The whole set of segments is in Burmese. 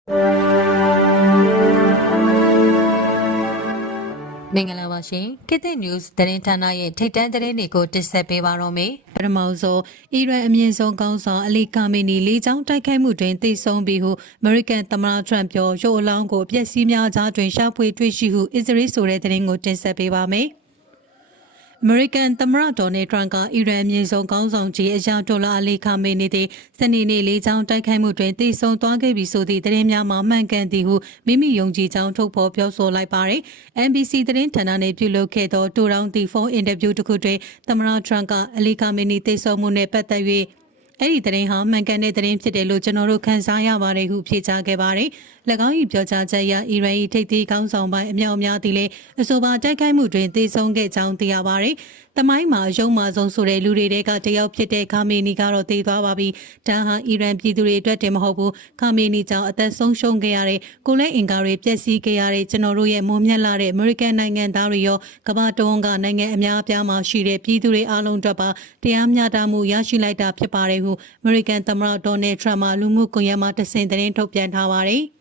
မင်္ဂလာပါရှင်ခေတ်သစ် news သတင်းဌာနရဲ့ထိပ်တန်းသတင်းတွေကိုတင်ဆက်ပေးပါတော့မယ်ပထမဆုံးအီရန်အမြင့်ဆုံးခေါင်းဆောင်အလီကာမီနီလေးချောင်းတိုက်ခိုက်မှုတွင်သေဆုံးပြီးဟုအမေရိကန်သမ္မတထရန့်ပြောရုပ်အလောင်းကိုအပျက်စီးများကြားတွင်ရှာဖွေတွေ့ရှိဟုအစ္စရေးဆိုတဲ့သတင်းကိုတင်ဆက်ပေးပါမယ်အမေရိကန်သမ္မတဒေါ်နယ်ထရန့်ကအီရန်အမြင့်ဆုံးခေါင်းဆောင်ကြီးအရာတိုလာအလီကာမီနီသည်စနေနေ့လေးချောင်းတိုက်ခိုက်မှုတွင်သေဆုံးသွားခဲ့ပြီဆိုသည့်သတင်းများမှာမှန်ကန်သည်ဟုမိမိယုံကြည်ကြောင်းထုတ်ဖော်ပြောဆိုလိုက်ပါတယ်။ NBC သတင်းဌာနနှင့်ပြုလုပ်ခဲ့သောတူတောင်တီဖုန်းအင်တာဗျူးတစ်ခုတွင်သမ္မတထရန့်ကအလီကာမီနီသေဆုံးမှုနှင့်ပတ်သက်၍အဲ့ဒီသတင်းဟာမှန်ကန်တဲ့သတင်းဖြစ်တယ်လို့ကျွန်တော်တို့ခန်းစားရပါတယ်ဟုဖြေကြားခဲ့ပါတယ်။၎င်း၏ပြောကြားချက်အရအီရန်၏ထိပ်သီးခေါင်းဆောင်ပိုင်းအမြောက်အများသည်လည်းအဆိုပါတိုက်ခိုက်မှုတွင်သေဆုံးခဲ့ကြောင်းသိရပါတယ်။တမိုင်းမှာရုံမာဆုံးဆိုတဲ့လူတွေကတယောက်ဖြစ်တဲ့ခါမီနီကတော့သေသွားပါပြီ။ဒါဟာအီရန်ပြည်သူတွေအတွက်တင်မဟုတ်ဘူး။ခါမီနီကြောင့်အသက်ဆုံးရှုံးခဲ့ရတဲ့ကိုလက်အင်ကာတွေပျက်စီးခဲ့ရတဲ့ကျွန်တော်တို့ရဲ့မွန်မြတ်လာတဲ့အမေရိကန်နိုင်ငံသားတွေရောကမ္ဘာတဝန်းကနိုင်ငံအများအပြားမှာရှိတဲ့ပြည်သူတွေအားလုံးအတွက်ပါတရားမျှတမှုရရှိလိုက်တာဖြစ်ပါတယ်ဟုအမေရိကန်သမ္မတဒေါ်နယ်ထရန့်မှလူမှုကွန်ရက်မှာတစင်သတင်းထုတ်ပြန်ထားပါတယ်။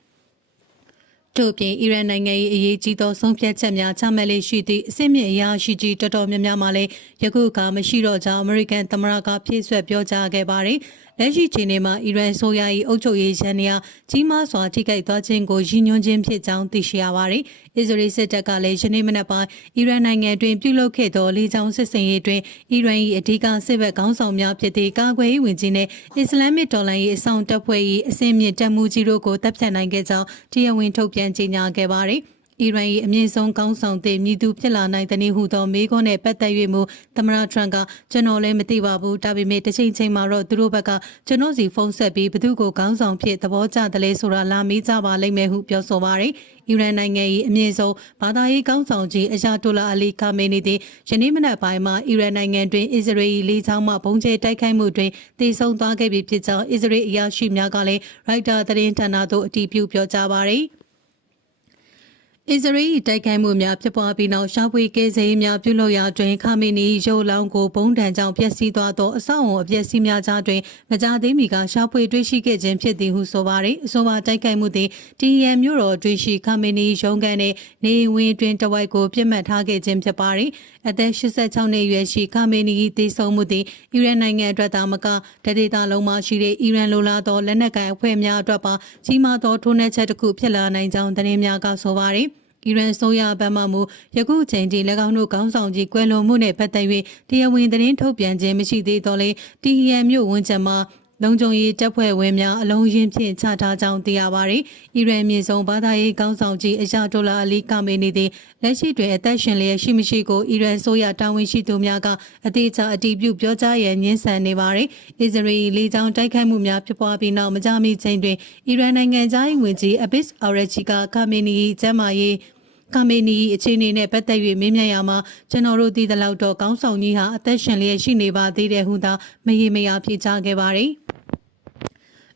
တို့ပြင်အီရန်နိုင်ငံ၏အရေးကြီးသောဆုံးဖြတ်ချက်များချမှတ်လေ့ရှိသည့်အစစ်မြစ်အရာရှိကြီးတော်တော်များများမှလည်းယခုအခါမရှိတော့ကြောင်းအမေရိကန်သမ္မတကဖြည့်ဆွတ်ပြောကြားခဲ့ပါတယ်။လက်ရှိချိန်မှာအီရန်ဆိုရ၏အုပ်ချုပ်ရေးရန်ရာကြီးမားစွာထိခိုက်သွားခြင်းကိုရည်ညွှန်းခြင်းဖြစ်ကြောင်းသိရှိရပါတယ်။အစ္စရေးစစ်တပ်ကလည်းယနေ့မနက်ပိုင်းအီရန်နိုင်ငံတွင်ပြုလုပ်ခဲ့သောလေကြောင်းစစ်ဆင်ရေးတွင်အီရန်၏အဓိကစစ်ဘက်ခေါင်းဆောင်များဖြစ်သည့်ကာကွယ်ရေးဝန်ကြီးနှင့်အစ္စလာမစ်တော်လှန်ရေးအဆောင်တပ်ဖွဲ့၏အစင်းမြင့်တပ်မှုကြီးတို့ကိုတပ်ဖြတ်နိုင်ခဲ့ကြောင်းတရားဝင်ထုတ်ပြန်ကြေညာခဲ့ပါတယ်။အီရန်၏အမြင့်ဆုံးကောင်းဆောင်သည့်မြည်သူဖြစ်လာနိုင်သည်ဟုသောမေးခွန်းနဲ့ပတ်သက်၍မူသမ္မတထရန့်ကကျွန်တော်လည်းမသိပါဘူးဒါပေမဲ့တစ်ချိန်ချိန်မှာတော့သူတို့ဘက်ကကျွန်တော်စီဖုန်းဆက်ပြီးဘသူကိုခေါင်းဆောင်ဖြစ်သဘောကျတယ်လဲဆိုတာလာမေးကြပါလိမ့်မယ်ဟုပြောဆိုပါတယ်အီရန်နိုင်ငံ၏အမြင့်ဆုံးဘာသာရေးကောင်းဆောင်ကြီးအယာတိုလာအလီကာမေနီသည်ယနေ့မနက်ပိုင်းမှာအီရန်နိုင်ငံတွင်အစ္စရေးလေကြောင်းမှဘုံကျဲတိုက်ခိုက်မှုတွင်သေဆုံးသွားခဲ့ပြီဖြစ်ကြောင်းအစ္စရေးအရာရှိများကလည်းရိုက်တာသတင်းဌာနသို့အတည်ပြုပြောကြားပါတယ်အစ္စရေးတိုက်ခိုက်မှုများဖြစ်ပွားပြီးနောက်ရှာဖွေကယ်ဆယ်ရေးများပြုလုပ်ရာတွင်ခါမီနီရုပ်လောင်းကိုဘုံတံကြောင့်ပျက်စီးသွားသောအဆောက်အုံအပျက်စီးများကြားတွင်မကြာသေးမီကရှာဖွေတွေ့ရှိခဲ့ခြင်းဖြစ်သည်ဟုဆိုပါရယ်အဆိုပါတိုက်ခိုက်မှုသည်တီယန်မြို့တော်တွေ့ရှိခါမီနီရုံးခန်းနှင့်နေဝင်တွင်တဝိုက်ကိုပြစ်မှတ်ထားခဲ့ခြင်းဖြစ်ပါရယ်အသက်86နှစ်အရွယ်ရှိခါမီနီ၏သေဆုံးမှုသည်အီရန်နိုင်ငံအတွက်သာမကဒေသလုံးမှာရှိတဲ့အီရန်လိုလားသောလက်နက်ကိုင်အဖွဲ့များအတွက်ပါကြီးမားသောထိုးနှက်ချက်တစ်ခုဖြစ်လာနိုင်ကြောင်းသတင်းများကဆိုပါရယ်အီရန်ဆိုရဘက်မှမူယခုချိန်ထိ၎င်းတို့ခေါင်းဆောင်ကြီးကွယ်လွန်မှုနှင့်ပတ်သက်၍တရားဝင်သတင်းထုတ်ပြန်ခြင်းမရှိသေးတော့လေတီဟီယန်မြို့ဝန်ကျမ်းမှာလုံခြုံရေးတပ်ဖွဲ့ဝင်များအလုံးရင်းဖြင့်ချထားကြောင်းသိရပါသည်။အီရန်မြေဆုံးဘာသာရေးခေါင်းဆောင်ကြီးအယာတိုလာအလီကာမေနီသည်လက်ရှိတွင်အသက်ရှင်လျက်ရှိမရှိကိုအီရန်ဆိုရတာဝန်ရှိသူများကအသေးချာအတည်ပြုပြောကြားရန်ညှင်းဆန်နေပါသည်။အစ္စရေးလေကြောင်းတိုက်ခိုက်မှုများဖြစ်ပွားပြီးနောက်မကြာမီချိန်တွင်အီရန်နိုင်ငံသား၏ဝန်ကြီးအဘစ်အာရချီကာမေနီကျမ်းမာရေးကာမေနီအခြေအနေနဲ့ပတ်သက်၍မေးမြန်းရာမှာကျွန်တော်တို့သိသလောက်တော့ကောင်းဆောင်ကြီးဟာအသက်ရှင်လျက်ရှိနေပါသေးတယ်ဟုသာမရေမရာဖြေကြားခဲ့ပါတယ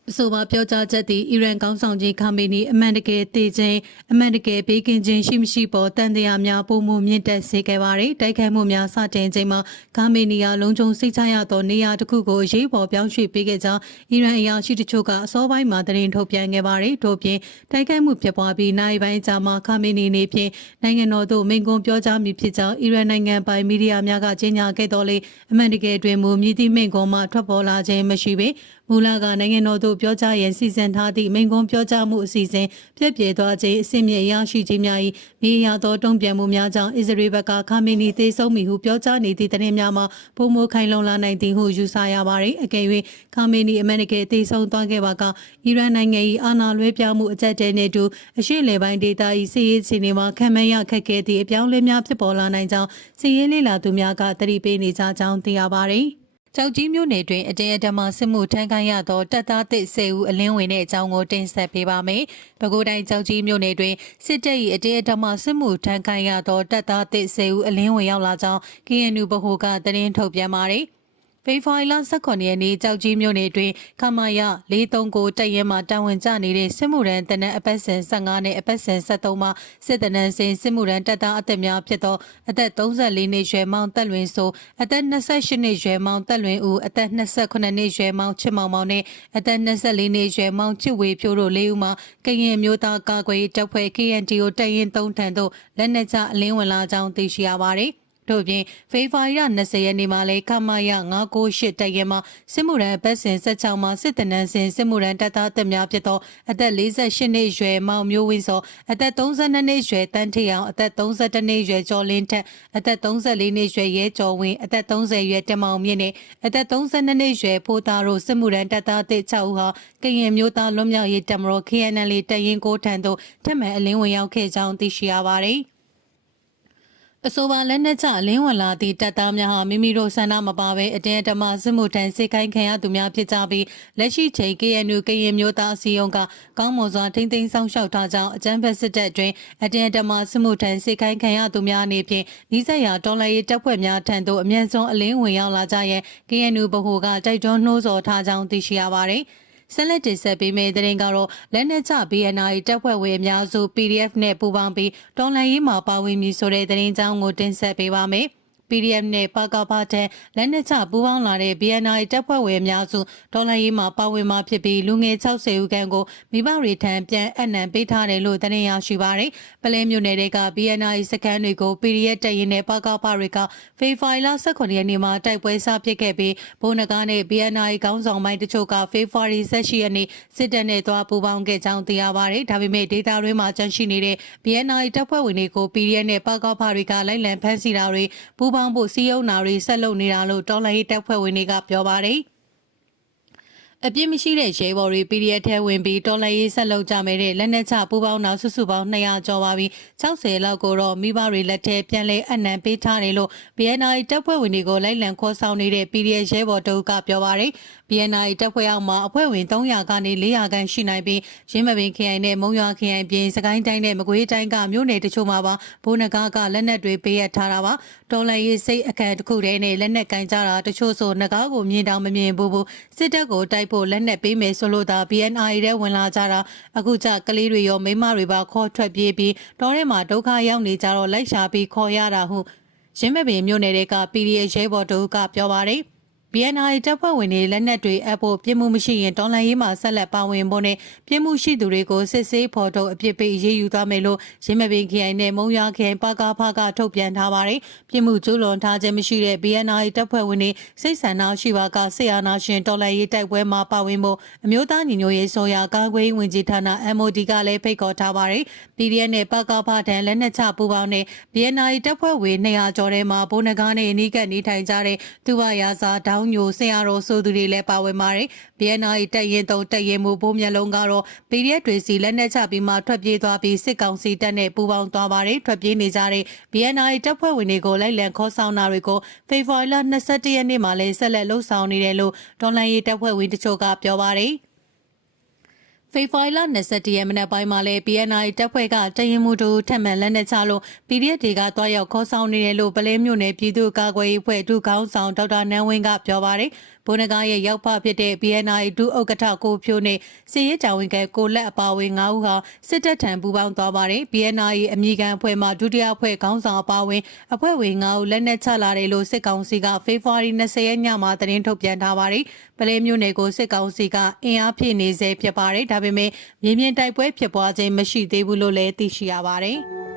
်အဆိုပါပြောကြားချက်သည်အီရန်ကောင်းဆောင်ကြီးခါမေနီအမှန်တကယ်တည်ခြင်းအမှန်တကယ်ဘေးကင်းခြင်းရှိမရှိပေါ်တန်တရားများပုံမှုမြင့်တက်စေခဲ့ပါသည်တိုက်ခိုက်မှုများစတင်ချိန်မှာခါမေနီကလုံခြုံစိတ်ချရသောနေရာတစ်ခုကိုအရေးပေါ်ပြောင်းရွှေ့ပေးခဲ့ကြောင်းအီရန်အရာရှိတချို့ကအစောပိုင်းမှာသတင်းထုတ်ပြန်ခဲ့ပါသည်ထို့ပြင်တိုက်ခိုက်မှုဖြစ်ပွားပြီးနိုင်ပိုင်းကြာမှခါမေနီနေဖြင့်နိုင်ငံတော်သို့မိန့်ခွန်းပြောကြားမည်ဖြစ်ကြောင်းအီရန်နိုင်ငံပိုင်မီဒီယာများကကြေညာခဲ့တော်လေအမှန်တကယ်တွင်မူမြည်သည့်မိန့်ခွန်းမှထွက်ပေါ်လာခြင်းမရှိပေမူလကနိုင်ငံတော်သို့ပြောကြားရန်စီစဉ်ထားသည့်မိန့်ခွန်းပြောကြားမှုအစီအစဉ်ပြည့်ပြည့်သွားခြင်းအစီအမြင့်ရရှိခြင်းများ၏မြေယာသောတုံ့ပြန်မှုများကြောင့်အစ္စရေးဘက်ကခါမီနီသေဆုံးပြီဟုပြောကြားနေသည့်သတင်းများမှာပုံမခိုင်လုံလာနိုင်သည်ဟုယူဆရပါသည်အကယ်၍ခါမီနီအမေရိကန်သေဆုံးသွားခဲ့ပါကအီရန်နိုင်ငံ၏အာဏာလွှဲပြောင်းမှုအကြက်တဲနှင့်တူအရှေ့လေပိုင်းဒေသ၏စစ်ရေးအခြေအနေမှာခံမှန်းရခက်ခဲသည့်အပြောင်းလဲများဖြစ်ပေါ်လာနိုင်ကြောင်းစစ်ရေးလေ့လာသူများကသတိပေးနေကြကြောင်းသိရပါသည်ကြောက်ကြီးမြို့နယ်တွင်အတင်းအဓမ္မစစ်မှုထမ်းခိုင်းရသောတပ်သားသစ်10ဦးအလင်းဝင်တဲ့အကြောင်းကိုတင်ဆက်ပေးပါမယ်။ပဲခူးတိုင်းကြောက်ကြီးမြို့နယ်တွင်စစ်တပ်၏အတင်းအဓမ္မစစ်မှုထမ်းခိုင်းရသောတပ်သားသစ်10ဦးအလင်းဝင်ရောက်လာကြောင်း KNU ဗဟိုကသတင်းထုတ်ပြန်ပါတယ်။ ဖေဖော်ဝါရီလ18ရက်နေ့ကြောက်ကြီးမြို့နယ်တွင်ခမာယ439တပ်ရဲမှတာဝန်ကျနေတဲ့စစ်မှုရန်တနက်အပတ်စဉ်15နဲ့အပတ်စဉ်73မှာစစ်တနန်းစင်စစ်မှုရန်တပ်သားအသက်များဖြစ်သောအသက်34နှစ်ရွယ်မောင်တက်လွင်ဆိုအသက်28နှစ်ရွယ်မောင်တက်လွင်ဦးအသက်28နှစ်ရွယ်မောင်ချစ်မောင်မောင်နဲ့အသက်24နှစ်ရွယ်မောင်ချစ်ဝေဖြိုးတို့၄ဦးမှာကရင်မျိုးသားကာကွယ်တပ်ဖွဲ့ KNDO တပ်ရင်း3ထံသို့လက်နက်ချအလင်းဝင်လာကြောင်းသိရှိရပါသည်တို့ပြင်ဖေဖော်ဝါရီလ20ရက်နေ့မှာလည်းခမာယ998တပ်ရဲမှစစ်မှုရန်ပတ်စဉ်16မှာစစ်တနန်းစင်စစ်မှုရန်တပ်သားတပ်များဖြစ်သောအသက်48နှစ်ရွယ်မောင်မျိုးဝင်းစောအသက်32နှစ်ရွယ်တန်းထေအောင်အသက်32နှစ်ရွယ်ကျော်လင်းထက်အသက်34နှစ်ရွယ်ရဲကျော်ဝင်းအသက်30ရွယ်တမောင်မြင့်နဲ့အသက်32နှစ်ရွယ်ဖိုးသားတို့စစ်မှုရန်တပ်သားတစ်6ဦးဟာကရင်မျိုးသားလွတ်မြောက်ရေးတပ်မတော် KNL တပ်ရင်း9ထံသို့ထပ်မံအလင်းဝင်ရောက်ခဲ့ကြောင်းသိရှိရပါသည်အဆိုပါလက်နက်ချအလင်းဝင်လာသည့်တပ်သားများဟာမိမိတို့ဆန္ဒမပါဘဲအတင်းအဓမ္မစစ်မှုထမ်းစေခိုင်းခံရသူများဖြစ်ကြပြီးလက်ရှိချိန် KNU ကရင်မျိုးသားအစည်းအရုံးကကောင်းမွန်စွာထိန်းသိမ်းဆောင်ရှောက်ထားကြောင်းအကြမ်းဖက်စစ်တပ်အတွင်းအတင်းအဓမ္မစစ်မှုထမ်းစေခိုင်းခံရသူများအနေဖြင့်နှိစက်ရာတော်လှန်ရေးတပ်ဖွဲ့များထံသို့အမြန်ဆုံးအလင်းဝင်ရောက်လာကြရန် KNU ဗဟိုကတိုက်တွန်းနှိုးဆော်ထားကြောင်းသိရှိရပါသည်ဆက်လက်တင်ဆက်ပေးမယ့်သတင်းကတော့လက်နက်ချ BNI တပ်ဖွဲ့ဝင်အများစု PDF နဲ့ပူးပေါင်းပြီးတော်လှန်ရေးမှာပါဝင်မည်ဆိုတဲ့သတင်းကြောင်းကိုတင်ဆက်ပေးပါမယ်။ PDF နဲ့ပကဖတဲ့လက်နက်ချပူးပေါင်းလာတဲ့ BNI တပ်ဖွဲ့ဝင်အများစုဒေါ်လာရေးမှာပါဝင်မှာဖြစ်ပြီးလူငယ်60ဦးခန့်ကိုမိဘတွေထံပြန်အနံပေးထားတယ်လို့သတင်းရရှိပါရယ်ပလဲမြို့နယ်က BNI စခန်းတွေကို PDF တပ်ရင်းနဲ့ပကဖတွေကဖေဖော်ဝါရီလ18ရက်နေ့မှာတိုက်ပွဲစဖြစ်ခဲ့ပြီးဘုံနဂါနဲ့ BNI ခေါင်းဆောင်ပိုင်းတချို့ကဖေဖော်ဝါရီ18ရက်နေ့စစ်တပ်နဲ့သွားပူးပေါင်းခဲ့ကြောင်းသိရပါရယ်ဒါပေမဲ့ဒေတာတွင်းမှာကျန်ရှိနေတဲ့ BNI တပ်ဖွဲ့ဝင်တွေကို PDF နဲ့ပကဖတွေကလိုက်လံဖမ်းဆီးတာတွေပူးပေါင်းဖို့စီယုံနာတွေဆက်လုပ်နေတာလို့တော်လှန်ရေးတပ်ဖွဲ့ဝင်တွေကပြောပါတယ်အပြစ်မရှိတဲ့ရဲဘော်တွေ PDF ထဲဝင်ပြီးတော်လှန်ရေးဆက်လုပ်ကြမယ်တဲ့လက်နက်ချပူပေါင်းနောက်စုစုပေါင်း200ကျော်ပါပြီး60လောက်ကိုတော့မိဘတွေလက်ထဲပြန်လဲအနံပေးထားတယ်လို့ BNI တပ်ဖွဲ့ဝင်တွေကိုလိုက်လံခေါ်ဆောင်နေတဲ့ PDF ရဲဘော်တို့ကပြောပါတယ် BNI တပ်ဖွဲ့အောက်မှာအဖွဲ့ဝင်300ကနေ400ခန့်ရှိနိုင်ပြီးရင်းမပင်ခရိုင်နဲ့မုံရွာခရိုင်ပြင်စကိုင်းတိုင်းနဲ့မကွေးတိုင်းကမြို့နယ်တချို့မှာပါဘိုးနဂါကလက်နက်တွေပေးရထားတာပါတော်လှန်ရေးစိတ်အခမ်းတစ်ခုတည်းနဲ့လက်နက်ကင်ကြတာတချို့ဆိုနဂါကိုမြင်တောင်မမြင်ဘူးစစ်တပ်ကိုတိုက်ဖို့လက်နက်ပေးမယ်ဆိုလို့သာ BNI ထဲဝင်လာကြတာအခုကျကလေးတွေရောမိမတွေပါခေါ်ထွက်ပြေးပြီးတော်ထဲမှာဒုက္ခရောက်နေကြတော့လိုက်ရှာပြီးခေါ်ရတာဟုရင်းမပင်မြို့နယ်က PDF ရဲဘော်တို့ကပြောပါတယ်BNI တပ်ဖွဲ့ဝင်တွေလက်နက်တွေအဖို့ပြစ်မှုမရှိရင်တော်လှန်ရေးမှာဆက်လက်ပါဝင်ဖို့နဲ့ပြစ်မှုရှိသူတွေကိုစစ်ဆေးဖော်ထုတ်အပြစ်ပေးအရေးယူသွားမယ်လို့ရင်းမပင်ခရိုင်နဲ့မုံရွာခရိုင်ပကဖကထုတ်ပြန်ထားပါတယ်။ပြစ်မှုကျူးလွန်ထားခြင်းမရှိတဲ့ BNI တပ်ဖွဲ့ဝင်တွေစိတ်ဆန္ဒရှိပါကဆေးအာနာရှင်တော်လှန်ရေးတိုက်ပွဲမှာပါဝင်ဖို့အမျိုးသားညီညွတ်ရေးဆိုရာကာကွယ်ဝင်ကြီးဌာန MOD ကလည်းဖိတ်ခေါ်ထားပါတယ်။ PDF နဲ့ပကဖတန်လက်နက်ချပူပေါင်းတဲ့ BNI တပ်ဖွဲ့ဝင်200ကျော်ထဲမှာဘိုးနဂါနဲ့အနီးကပ်နေထိုင်ကြတဲ့သူဝရာဇာဒေါင်းညိုဆရာတော်ဆိုသူတွေလည်းပါဝင်ပါတယ်။ BNI တပ်ရင်း3တပ်ရင်းမှုဘိုးမျက်လုံးကတော့ PDF တွေစီလက်နက်ချပြီးမှထွက်ပြေးသွားပြီးစစ်ကောင်စီတပ်နဲ့ပူးပေါင်းသွားပါတယ်။ထွက်ပြေးနေကြတဲ့ BNI တပ်ဖွဲ့ဝင်တွေကိုလိုက်လံခေါ်ဆောင်တာတွေကိုဖေဖော်ဝါရီလ21ရက်နေ့မှာလည်းဆက်လက်လှုပ်ဆောင်နေတယ်လို့ဒေါ်လာရေးတပ်ဖွဲ့ဝင်တချို့ကပြောပါတယ်။ဖေဖော်ဝါရီလ21ရက်မနက်ပိုင်းမှာလည်း BNI တပ်ဖွဲ့ကတရင်မှုတို့ထပ်မံလက်နက်ချလို့ PDF တွေကတွားရောက်ခေါ်ဆောင်နေတယ်လို့ပလဲမြို့နယ်ပြည်သူ့ကာကွယ်ရေးအဖွဲ့ဒုခေါင်းဆောင်ဒေါက်တာနန်းဝင်းကပြောပါတယ်။ဘုန်းနဂါရဲ့ရောက်ဖဖြစ်တဲ့ BNI ဒုဥက္ကဋ္ဌကိုဖြိုးနဲ့စီရေးတာဝန်ခံကိုလက်အပါဝင်9ဦးဟာစစ်တပ်ထံပူးပေါင်းသွားပါတယ်။ BNI အမည်ခံအဖွဲ့မှဒုတိယအဖွဲ့ခေါင်းဆောင်အပါဝင်အဖွဲ့ဝင်9ဦးလက်နက်ချလာတယ်လို့စစ်ကောင်စီကဖေဖော်ဝါရီ20ရက်ညမှာသတင်းထုတ်ပြန်ထားပါတယ်။ပလဲမြို့နယ်ကိုစစ်ကောင်စီကအင်အားဖြည့်နေစေဖြစ်ပါတယ်။ဒါပေမဲ့မြေပြင်တိုက်ပွဲဖြစ်ပွားခြင်းမရှိသေးဘူးလို့လည်းသိရှိရပါတယ်။